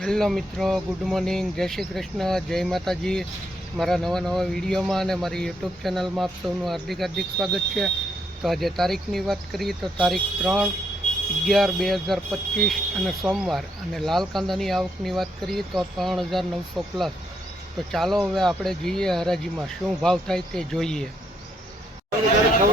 Hello મિત્રો, good morning. જય શ્રી કૃષ્ણ, જય માતાજી. મારા નવા નવા વિડીયોમાં અને મારી યુટ્યુબ ચેનલમાં આપ સૌનું હાર્દિક હાર્દિક સ્વાગત છે. તો આજે તારીખની વાત કરીએ તો તારીખ ત્રણ અગિયાર બે હજાર પચીસ અને સોમવાર. અને લાલ કાંદાની આવકની વાત કરીએ તો ત્રણ હજાર નવસો પ્લસ. તો ચાલો હવે આપણે જઈએ હરાજીમાં. શું ભાવ થાય તે જોઈએ. હાલો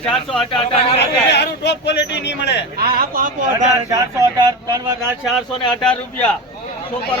ચારસો અઢાર અઢાર ટોપ ક્વોલિટી મળે ચારસો અઢાર ત્રણ ચારસો ને અઢાર રૂપિયા સુપર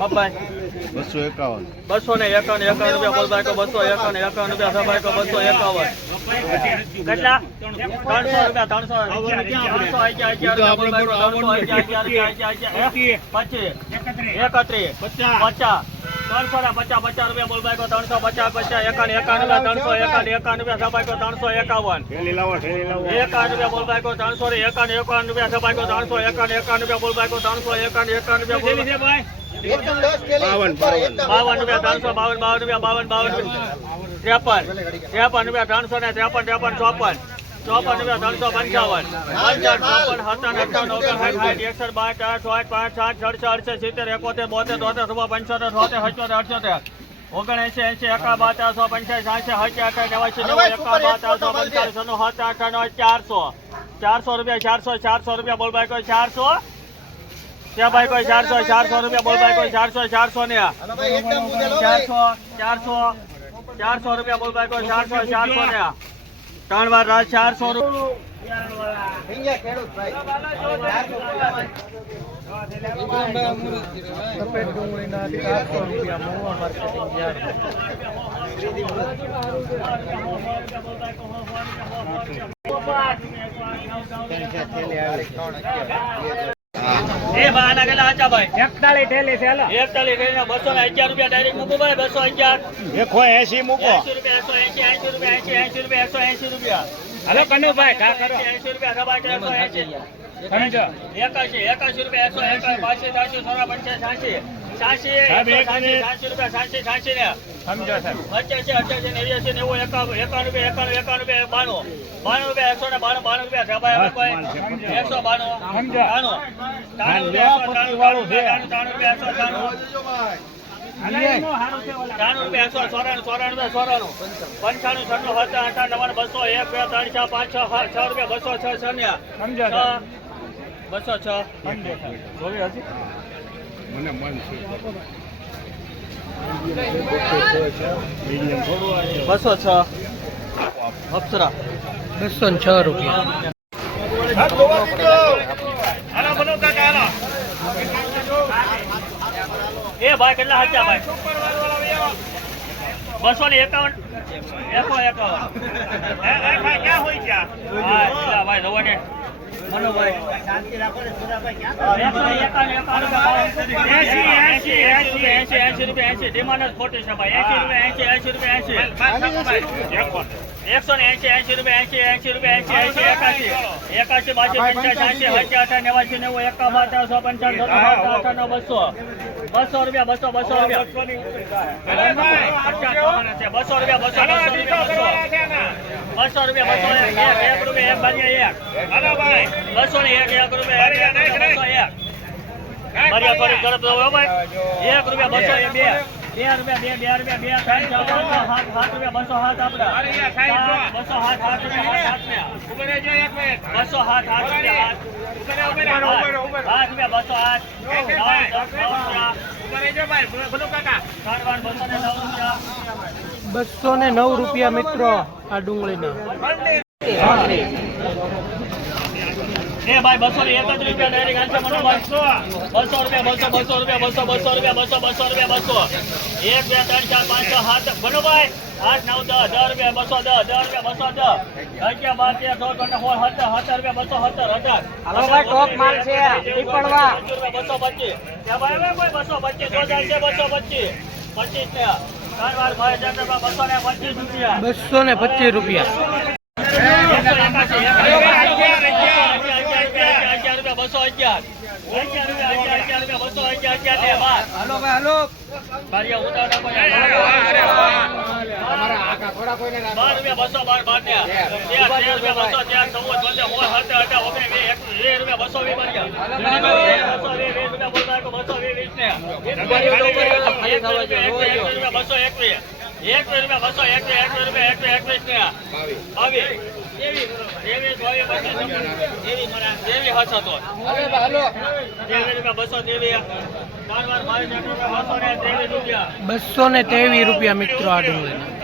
બસો એકાવન. બસો ને એકાવન એકાવન રૂપિયા બોલબાઈકો બસો એકાવન એકાવન રૂપિયા સબાઈકો બસો એકાવન. કેટલા? ત્રણસો રૂપિયા ત્રણસો ત્રણસો પચીસ એકત્રીસ પચાસ ત્રણસો ને પચાસ પચાસ રૂપિયા બોલબાઈકો ત્રણસો પચાસ પચાસ એકાવન એકાવન રૂપિયા ત્રણસો એકાવન એકાવન રૂપિયા સબાઈકો ત્રણસો એકાવન. એકાવન રૂપિયા બોલબાઈકો ત્રણસો ને એકાવન એકાવન રૂપિયા ત્રણસો એકાવન એકાવન રૂપિયા બોલબાઈકો ત્રણસો એકાવન એકાવન રૂપિયા બોલબાઈકો બાવન બાવન. રૂપિયા ત્રણસો બાવન બાવન રૂપિયા બાવન બાવન ત્રેપન ત્રેપન રૂપિયા ત્રણસો ને ત્રેપન ત્રેપન ચોપન. ચોપન રૂપિયા ત્રણસો પંચાવન. પંચાવન ચોપન સત્તાવન અઠાવન ઓગણસાઠ સાઠ એકસઠ બાર ચાર સાઠ પાંચ સાત સડસઠ અડસઠ સિત્તેર એકોતેર બોતેર તોતેર સોળ પંચોતેર છોતેર સચોતેર ઓગણએંસી એંસી એકા બાર ચારસો પંચાસી સાતસી હચી અઠાવી નેવાસી નેવું એકા બાર ચારસો પંચાસ નો સાત આઠ નો ચારસો. ચારસો રૂપિયા ચારસો ચારસો રૂપિયા બોલ ભાઈ ચારસો? ત્યાં ભાઈ કોઈ ચારસો ચારસો રૂપિયા બોલ ભાઈ કોઈ ચારસો ચારસો ને ચારસો ચારસો ચારસો રૂપિયા બોલ ભાઈ કોઈ ચારસો ચારસો ને ત્રણ વાર રાત ચારસો રૂપિયા મોવા માર્કેટિંગ યાર્ડ કેટલા આચા ભાઈ. એકતાળી થેલી થેલા એકતાળી થેલી બસો ને અગિયાર રૂપિયા ડાયરેક્ટ મૂકો ભાઈ બસો અગિયાર. એકસો એસી મૂકો. એસી રૂપિયા એકસો એસી એસી રૂપિયા એસી એસી રૂપિયા એકસો એસી રૂપિયા. હલો કનુભાઈ કા કરો. એસી રૂપિયા સભા એકસો એસી એકાશી એકાશી રૂપિયા એકસો એકાશી બાસી ત્રાસી સોળા પંચાસી છ્યાસી છ્યાસી રૂપિયા છ્યાસી છ્યાસી ને. પંચ્યાસી અઠ્યાસી નેવ્યાસી નેવું એકાવન એકાવન રૂપિયા એકાવન રૂપિયા બાણું. બાણું રૂપિયા એકસો ને બાણું બાણું રૂપિયા એકસો બાણું. ત્રાણું ત્રાણું રૂપિયા ત્રાણું. ત્રાણું રૂપિયા એકસો ત્રાણું ત્રાણું રૂપિયા એકસો ચોરાણું ચોરાણું ચોરાણું. પંચાણું છન્નું સત્તા અઠા નવ્વાણું બસો એક બે ત્રણ ચાર પાંચ છ છ રૂપિયા બસો છ છ. બસો છ સમજો સાહેબ જોવી હજી મને મન છે. બસો છ. અપ્સરા. બસો ને છ રૂપિયા. એ ભાઈ કેટલા હજાર ભાઈ? બસો ને એકાવન એકો એકાવન. એ એ ભાઈ ક્યાં હોય ત્યાં? ભાઈ રવો ને મનોભાઈ ને એસી એસી રૂપિયા એસી એકસો ને એસી એસી રૂપિયા એસી એસી રૂપિયા એસી એસી એકાસી એકાસી બાસી પંચ્યાસી એસી હજી નેવાસી નેવું એકા પંચાવન અઠાણું બસો બસો રૂપિયા બસો બસો રૂપિયા બસો રૂપિયા બસો બસો રૂપિયા બસો બસો રૂપિયા બસો એક એક રૂપિયા એક બારીયા એક બસો ને એક એક રૂપિયા એક બસો એક મારી થોડી ઝડપ દો ભાઈ એક રૂપિયા બસો એ બે બે રૂપિયા બે બે રૂપિયા બે ત્રણ ચાર પાંચ છ, સાત સાત રૂપિયા બસો સાત આપડા સાત, બસો સાત સાત રૂપિયા સાત રૂપિયા બસો સાત સાત રૂપિયા સાત સાત રૂપિયા બસો આઠ ને નવ રૂપિયા. બસો ને નવ રૂપિયા મિત્રો આ ડુંગળીના. એ ભાઈ બસો ને એક જ રૂપિયા ડાયરેક્ટ આન્સર બસો બસો રૂપિયા બસો બસો રૂપિયા બસો બસો રૂપિયા બસો બસો રૂપિયા બસો. એક બે ત્રણ ચાર પાંચ છ સાત. બનો ભાઈ. આઠ નવ દસ દસ રૂપિયા બસો દસ દસ રૂપિયા બસો દસ અગિયાર બાર તેર ચૌદ સત્તર સત્તર રૂપિયા બસો સત્તર હજાર હલો ભાઈ, ટોપ માલ છે. પીપળવા. બસો પચીસ ભાઈ બસો પચીસ તો ચાલશે બસો પચીસ પચીસ ને ચાર વાર હજાર રૂપિયા બસો ને પચીસ રૂપિયા બસો ને પચીસ રૂપિયા બસો અગિયાર બસો અગિયાર હાલો ભાઈ હાલો બસો એકવીસ વીસ રૂપિયા બસો એકવીસ એકવીસ રૂપિયા એકવીસ એકવીસ રૂપિયા એકવીસ એકવીસ ને ત્રેવીસ રૂપિયા બસો ચાર વાર બાવીસ એક રૂપિયા બસો ને ત્રેવીસ રૂપિયા બસો ને ત્રેવીસ રૂપિયા મિત્રો આ ડુંગળીના.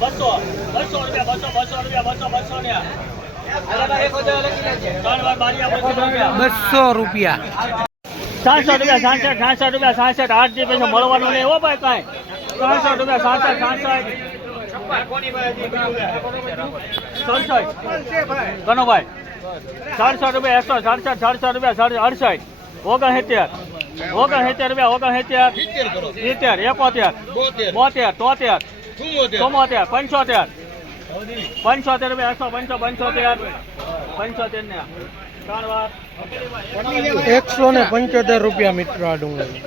બસો બસો રૂપિયા બસો બસો રૂપિયા બસો બસો ને. બસો રૂપિયા. સાતસો રૂપિયા સાસઠ સાસઠ રૂપિયા સાસઠ આઠ પૈસા મળવાનું નહીં હો ભાઈ કાંઈ. ત્રણસો રૂપિયા સાસઠ સાસઠ સડસઠ કનુભાઈ સડસઠ રૂપિયા એકસો સાડસઠ સડસઠ રૂપિયા સડ અડસઠ. ઓગણસિત્તેર. ઓગણસિત્તેર રૂપિયા ઓગણસિત્તેર. સિત્તેર એકોતેર. બોતેર તોતેર. ચુમ્મોતેર. પંચોતેર. પંચોતેર રૂપિયા એકસો પંચો પંચોતેર. પંચોતેર ને ત્રણ વાર. એકસો ને પંચોતેર રૂપિયા મિત્રો આ ડુંગળી.